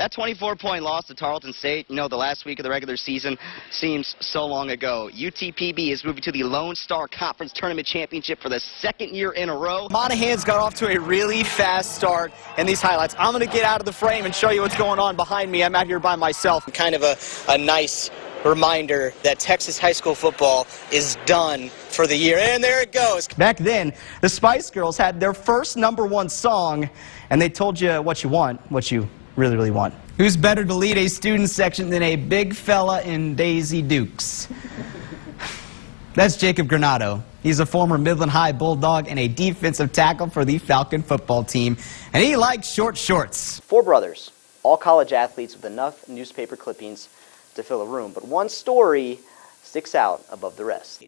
That 24-point loss to Tarleton State, you know, the last week of the regular season seems so long ago. UTPB is moving to the Lone Star Conference Tournament Championship for the second year in a row. Monahan's got off to a really fast start in these highlights. I'm going to get out of the frame and show you what's going on behind me. I'm out here by myself. Kind of a nice reminder that Texas high school football is done for the year. And there it goes. Back then, the Spice Girls had their first #1 song, and they told you what you want, what you really want. Who's better to lead a student section than a big fella in Daisy Dukes? That's Jacob Granado. He's a former Midland High Bulldog and a defensive tackle for the Falcon football team, and he likes short shorts. 4 brothers, all college athletes with enough newspaper clippings to fill a room, but one story sticks out above the rest.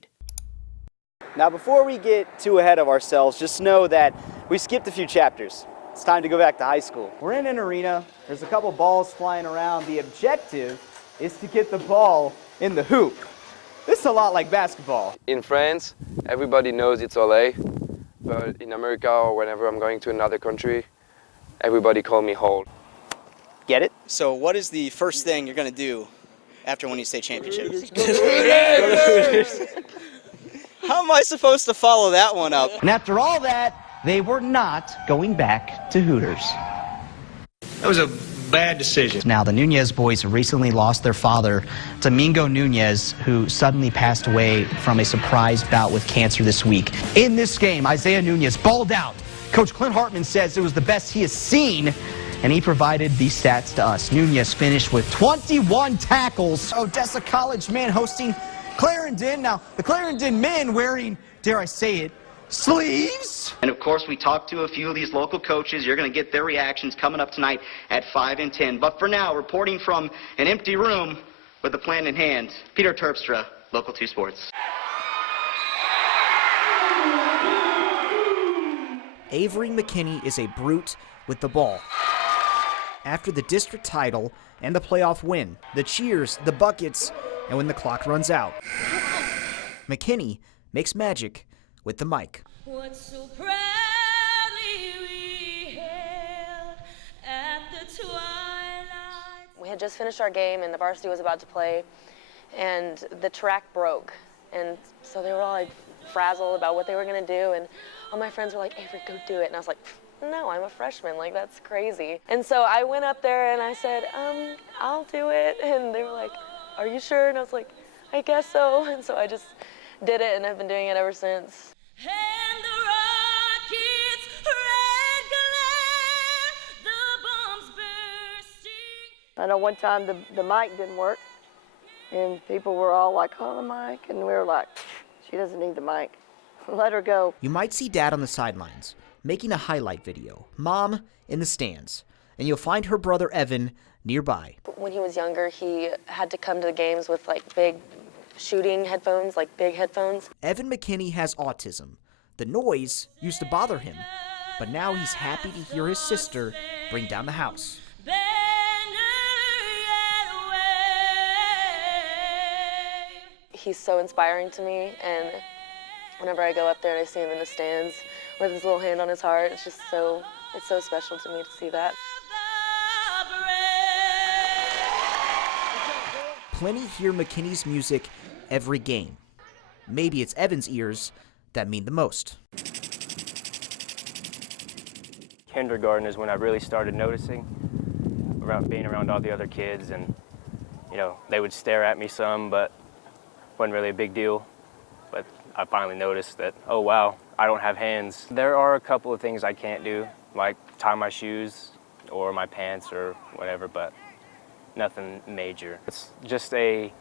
Now, before we get too ahead of ourselves, just know that we skipped a few chapters. It's time to go back to high school. We're in an arena. There's a couple balls flying around. The objective is to get the ball in the hoop. This is a lot like basketball. In France, everybody knows it's Olé, but in America or whenever I'm going to another country, everybody call me Hole. Get it? So what is the first thing you're going to do after when you say championship? How am I supposed to follow that one up? And after all that, they were not going back to Hooters. That was a bad decision. Now, the Nunez boys recently lost their father, Domingo Nunez, who suddenly passed away from a surprise bout with cancer this week. In this game, Isaiah Nunez balled out. Coach Clint Hartman says it was the best he has seen, and he provided these stats to us. Nunez finished with 21 tackles. Odessa College men hosting Clarendon. Now, the Clarendon men wearing, dare I say it, sleeves. And of course, we talked to a few of these local coaches. You're going to get their reactions coming up tonight at 5 and 10. But for now, reporting from an empty room with a plan in hand, Peter Terpstra, Local 2 Sports. Avery McKinney is a brute with the ball. After the district title and the playoff win, the cheers, the buckets, and when the clock runs out, McKinney makes magic with the mic. What so proudly we hailed at the twilight. We had just finished our game and the varsity was about to play, and the track broke, and so they were all like frazzled about what they were gonna do, and all my friends were like, Avery, go do it, and I was like, no, I'm a freshman, like that's crazy. And so I went up there and I said, I'll do it, and they were like, are you sure? And I was like, I guess so, and so I just did it, and I've been doing it ever since. And the rockets red glare, the bombs bursting. I know one time the mic didn't work, and people were all like, oh, the mic, and we were like, she doesn't need the mic. Let her go. You might see Dad on the sidelines, making a highlight video, Mom in the stands, and you'll find her brother Evan nearby. When he was younger, he had to come to the games with like big shooting headphones, like big headphones. Evan McKinney has autism. The noise used to bother him, but now he's happy to hear his sister bring down the house. He's so inspiring to me, and whenever I go up there and I see him in the stands with his little hand on his heart, it's so special to me to see that. Plenty hear McKinney's music every game. Maybe it's Evan's ears that mean the most. Kindergarten is when I really started noticing, being around all the other kids, and you know, they would stare at me some, but wasn't really a big deal. But I finally noticed that, oh wow, I don't have hands. There are a couple of things I can't do, like tie my shoes or my pants or whatever, but nothing major. It's just a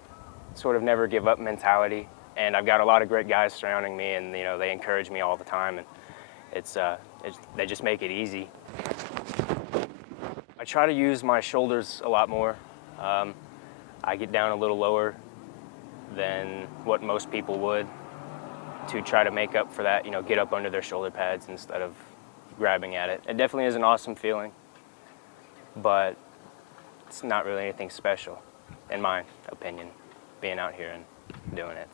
sort of never give up mentality, and I've got a lot of great guys surrounding me, and you know, they encourage me all the time, and they just make it easy. I try to use my shoulders a lot more. I get down a little lower than what most people would to try to make up for that, you know, get up under their shoulder pads instead of grabbing at it. It definitely is an awesome feeling, but it's not really anything special, in my opinion, being out here and doing it.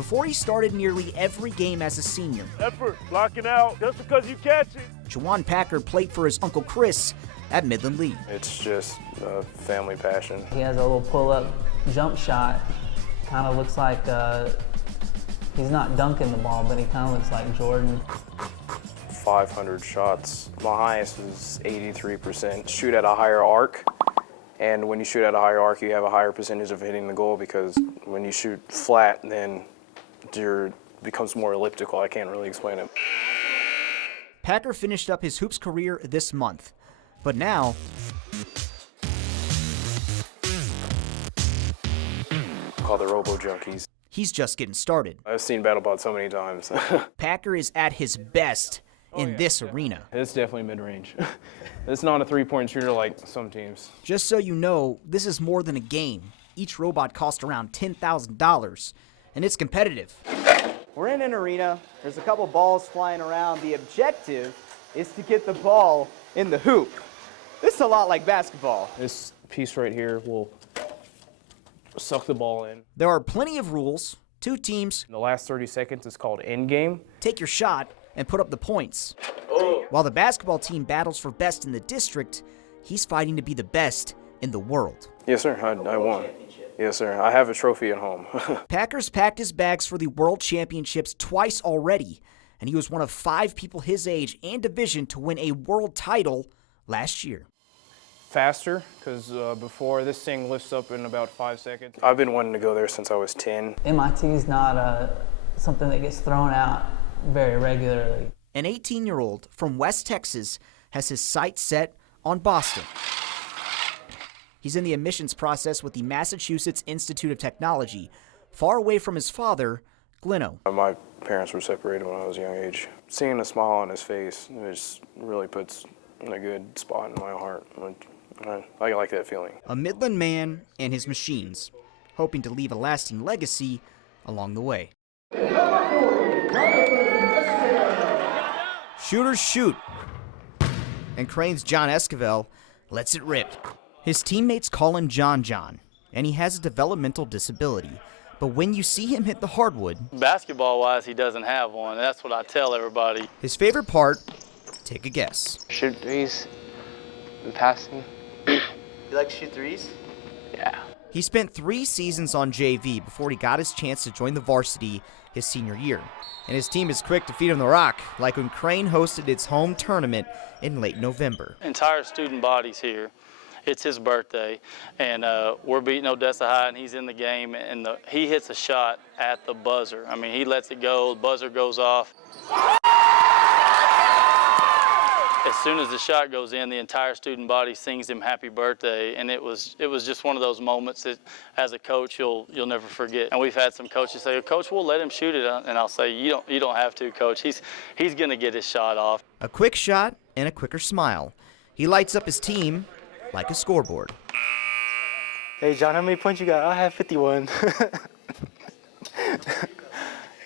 before he started nearly every game as a senior. Effort, blocking out, just because you catch it. Juwan Packer played for his Uncle Chris at Midland Lee. It's just a family passion. He has a little pull-up jump shot. Kind of looks like he's not dunking the ball, but he kind of looks like Jordan. 500 shots. My highest is 83%. Shoot at a higher arc, and when you shoot at a higher arc, you have a higher percentage of hitting the goal, because when you shoot flat, then it becomes more elliptical. I can't really explain it. Packer finished up his hoops career this month, but now Called the Robo Junkies. he's just getting started. I've seen BattleBot so many times. Packer is at his best in this arena. It's definitely mid-range. It's not a three-point shooter like some teams. Just so you know, this is more than a game. Each robot costs around $10,000, and it's competitive. We're in an arena. There's a couple balls flying around. The objective is to get the ball in the hoop. This is a lot like basketball. This piece right here will suck the ball in. There are plenty of rules. 2 teams. In the last 30 seconds, it's called end game. Take your shot and put up the points. While the basketball team battles for best in the district, he's fighting to be the best in the world. Yes, sir. I won. Yes, sir. I have a trophy at home. Packers packed his bags for the World Championships twice already, and he was one of 5 people his age and division to win a world title last year. Faster, because before this thing lifts up in about 5 seconds. I've been wanting to go there since I was 10. MIT is not something that gets thrown out very regularly. An 18-year-old from West Texas has his sights set on Boston. He's in the admissions process with the Massachusetts Institute of Technology, far away from his father, Gleno. My parents were separated when I was a young age. Seeing a smile on his face, it just really puts a good spot in my heart. I like that feeling. A Midland man and his machines, hoping to leave a lasting legacy along the way. Shooters shoot. And Crane's John Esquivel lets it rip. His teammates call him John John, and he has a developmental disability. But when you see him hit the hardwood... Basketball-wise, he doesn't have one. That's what I tell everybody. His favorite part, take a guess. Shoot threes and passing. You like to shoot threes? Yeah. He spent 3 seasons on JV before he got his chance to join the varsity his senior year. And his team is quick to feed him the rock, like when Crane hosted its home tournament in late November. Entire student body's here. It's his birthday, and we're beating Odessa High, and he's in the game, and he hits a shot at the buzzer. I mean, he lets it go, the buzzer goes off. As soon as the shot goes in, the entire student body sings him happy birthday, and it was just one of those moments that, as a coach, you'll never forget. And we've had some coaches say, "Coach, we'll let him shoot it," and I'll say, "You don't have to, Coach. He's gonna get his shot off." A quick shot and a quicker smile. He lights up his team like a scoreboard. Hey, John, how many points you got? I have 51.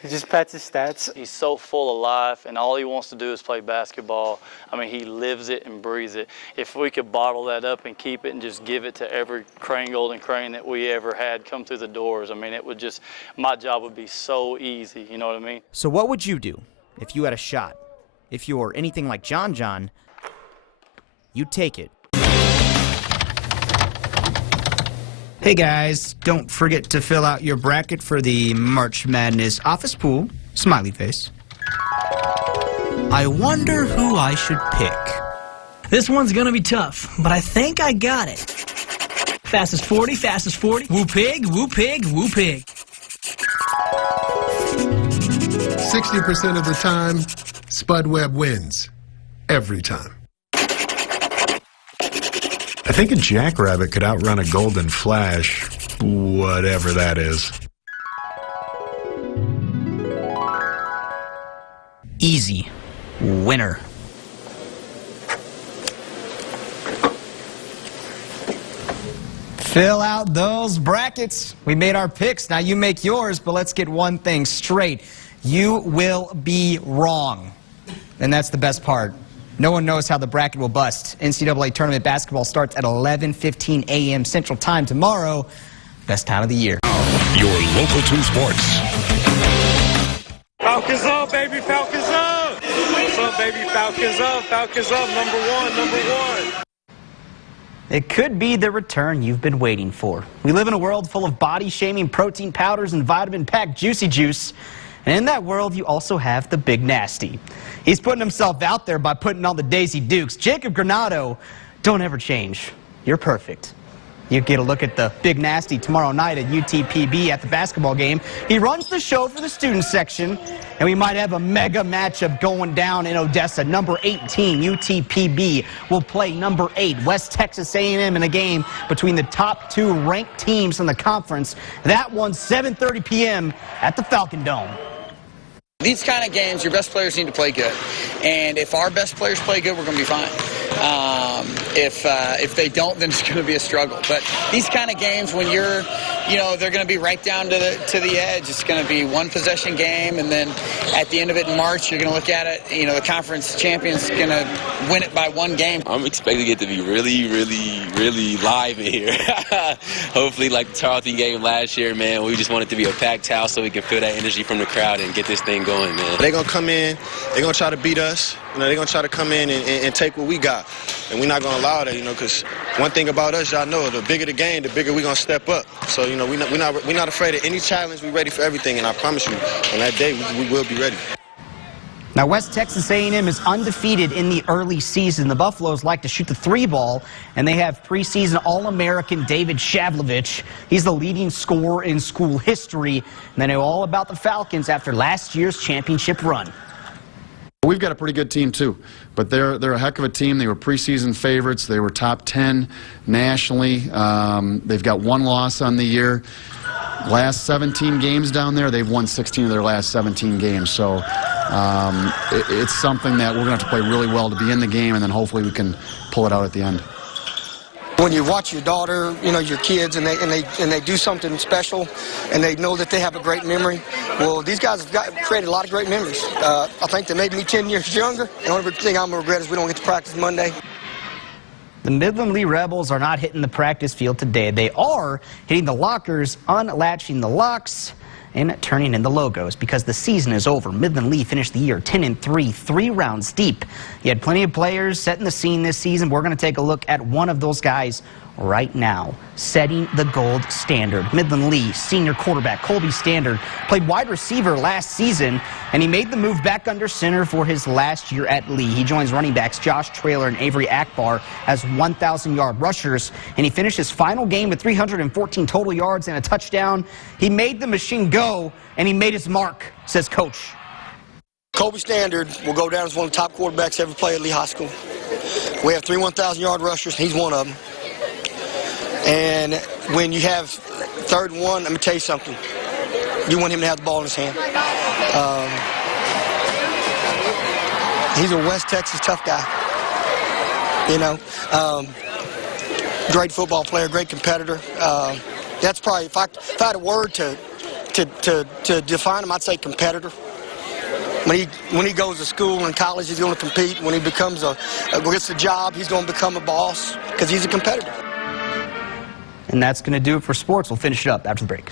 He just pats his stats. He's so full of life, and all he wants to do is play basketball. I mean, he lives it and breathes it. If we could bottle that up and keep it and just give it to every Golden Crane that we ever had come through the doors, I mean, it would just, my job would be so easy, you know what I mean? So what would you do if you had a shot? If you're anything like John John, you'd take it. Hey guys, don't forget to fill out your bracket for the March Madness office pool. Smiley face. I wonder who I should pick. This one's gonna be tough, but I think I got it. Fastest 40, fastest 40. Woo pig, woo pig, woo pig. 60% of the time, Spud Webb wins. Every time. I think a jackrabbit could outrun a golden flash, whatever that is. Easy. Winner. Fill out those brackets. We made our picks. Now you make yours, but let's get one thing straight. You will be wrong. And that's the best part. No one knows how the bracket will bust. NCAA tournament basketball starts at 11:15 a.m. Central Time tomorrow. Best time of the year. your local 2 sports. Falcons up, baby, Falcons up! What's up, baby, Falcons up, Falcons up, number one. It could be the return you've been waiting for. We live in a world full of body-shaming protein powders and vitamin-packed juicy juice. And in that world, you also have the Big Nasty. He's putting himself out there by putting on the Daisy Dukes. Jacob Granado, don't ever change. You're perfect. You get a look at the Big Nasty tomorrow night at UTPB at the basketball game. He runs the show for the student section, and we might have a mega matchup going down in Odessa. Number 18, UTPB, will play number 8, West Texas A&M, in a game between the top 2 ranked teams in the conference. That one's 7:30 p.m. at the Falcon Dome. These kind of games, your best players need to play good. And if our best players play good, we're going to be fine. If they don't, then it's going to be a struggle. But these kind of games, when you're, they're going to be right down to the edge. It's going to be one possession game, and then at the end of it in March, you're going to look at it. The conference champion's going to win it by 1 game. I'm expecting it to be really, really, really live in here. Hopefully, like the Tarleton game last year, man, we just want it to be a packed house so we can feel that energy from the crowd and get this thing going, man. They're going to come in, they're going to try to beat us. They're going to try to come in and take what we got. And we're not going to allow that, because one thing about us, y'all know, the bigger the game, the bigger we're going to step up. So, we're not afraid of any challenge. We're ready for everything, and I promise you, on that day, we will be ready. Now, West Texas A&M is undefeated in the early season. The Buffaloes like to shoot the 3-ball, and they have preseason All-American David Shavlovich. He's the leading scorer in school history, and they know all about the Falcons after last year's championship run. We've got a pretty good team, too, but they're a heck of a team. They were preseason favorites. They were top 10 nationally. They've got 1 loss on the year. Last 17 games down there, they've won 16 of their last 17 games. So it's something that we're going to have to play really well to be in the game, and then hopefully we can pull it out at the end. When you watch your daughter, your kids, and they do something special, and they know that they have a great memory, well, these guys have created a lot of great memories. I think they made me 10 years younger. The only thing I'm going to regret is we don't get to practice Monday. The Midland Lee Rebels are not hitting the practice field today. They are hitting the lockers, unlatching the locks, and turning in the logos, because the season is over. Midland Lee finished the year 10-3, 3 rounds deep. You had plenty of players setting the scene this season. We're going to take a look at one of those guys right now, setting the gold standard. Midland Lee senior quarterback Colby Standard played wide receiver last season, and he made the move back under center for his last year at Lee. He joins running backs Josh Traylor and Avery Akbar as 1,000-yard rushers, and he finished his final game with 314 total yards and a touchdown. He made the machine go, and he made his mark, says Coach. Colby Standard will go down as one of the top quarterbacks ever played at Lee High School. We have 3 1,000-yard rushers. He's one of them. And when you have 3rd and 1, let me tell you something. You want him to have the ball in his hand. He's a West Texas tough guy. Great football player, great competitor. That's probably, if I had a word to define him, I'd say competitor. When he goes to school and college, he's going to compete. When he becomes gets a job, he's going to become a boss because he's a competitor. And that's going to do it for sports. We'll finish it up after the break.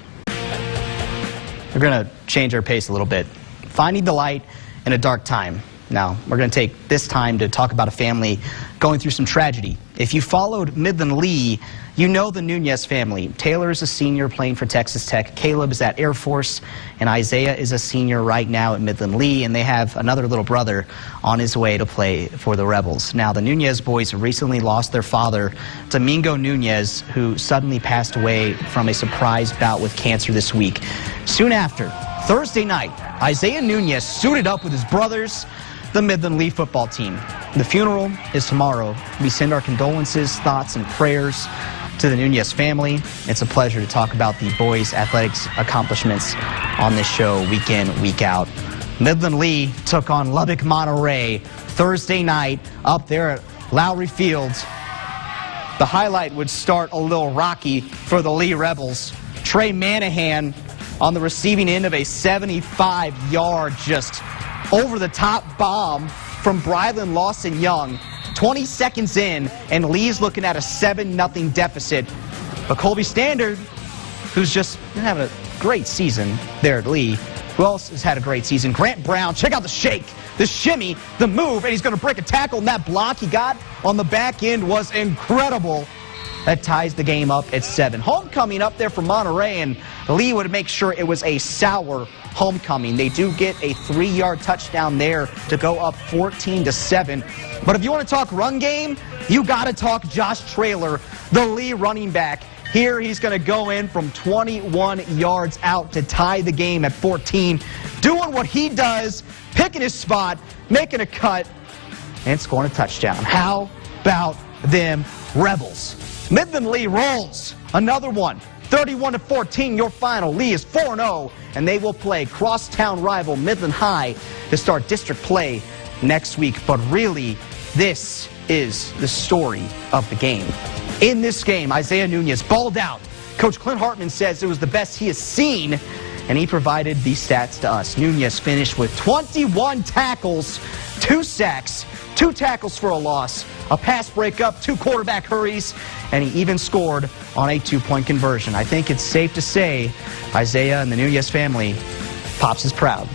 We're going to change our pace a little bit. Finding the light in a dark time. Now, we're going to take this time to talk about a family going through some tragedy. If you followed Midland Lee, you know the Nunez family. Taylor is a senior playing for Texas Tech. Caleb is at Air Force, and Isaiah is a senior right now at Midland Lee, and they have another little brother on his way to play for the Rebels. Now, the Nunez boys recently lost their father, Domingo Nunez, who suddenly passed away from a surprise bout with cancer this week. Soon after, Thursday night, Isaiah Nunez suited up with his brothers, the Midland Lee football team. The funeral is tomorrow. We send our condolences, thoughts, and prayers to the Nunez family. It's a pleasure to talk about the boys' athletics accomplishments on this show week in, week out. Midland Lee took on Lubbock Monterey Thursday night up there at Lowry Fields. The highlight would start a little rocky for the Lee Rebels. Trey Manahan on the receiving end of a 75-yard just over-the-top bomb from Brylan Lawson-Young. 20 seconds in, and Lee's looking at a 7-0 deficit. But Colby Standard who's just been having a great season there at Lee. Who else has had a great season? Grant Brown. Check out the shake, the shimmy, the move, and he's going to break a tackle, and that block he got on the back end was incredible. That ties the game up at 7. Homecoming up there for Monterey, and Lee would make sure it was a sour homecoming. They do get a 3-yard touchdown there to go up 14-7. But if you want to talk run game, you got to talk Josh Traylor, the Lee running back. Here he's going to go in from 21 yards out to tie the game at 14, doing what he does, picking his spot, making a cut, and scoring a touchdown. How about them Rebels? Midland Lee rolls. Another one. 31-14, your final. Lee is 4-0, and they will play crosstown rival Midland High to start district play next week. But really, this is the story of the game. In this game, Isaiah Nunez balled out. Coach Clint Hartman says it was the best he has seen, and he provided these stats to us. Nunez finished with 21 tackles, 2 sacks, 2 tackles for a loss, a pass breakup, 2 quarterback hurries, and he even scored on a 2-point conversion. I think it's safe to say Isaiah and the Nunez family, Pops is proud.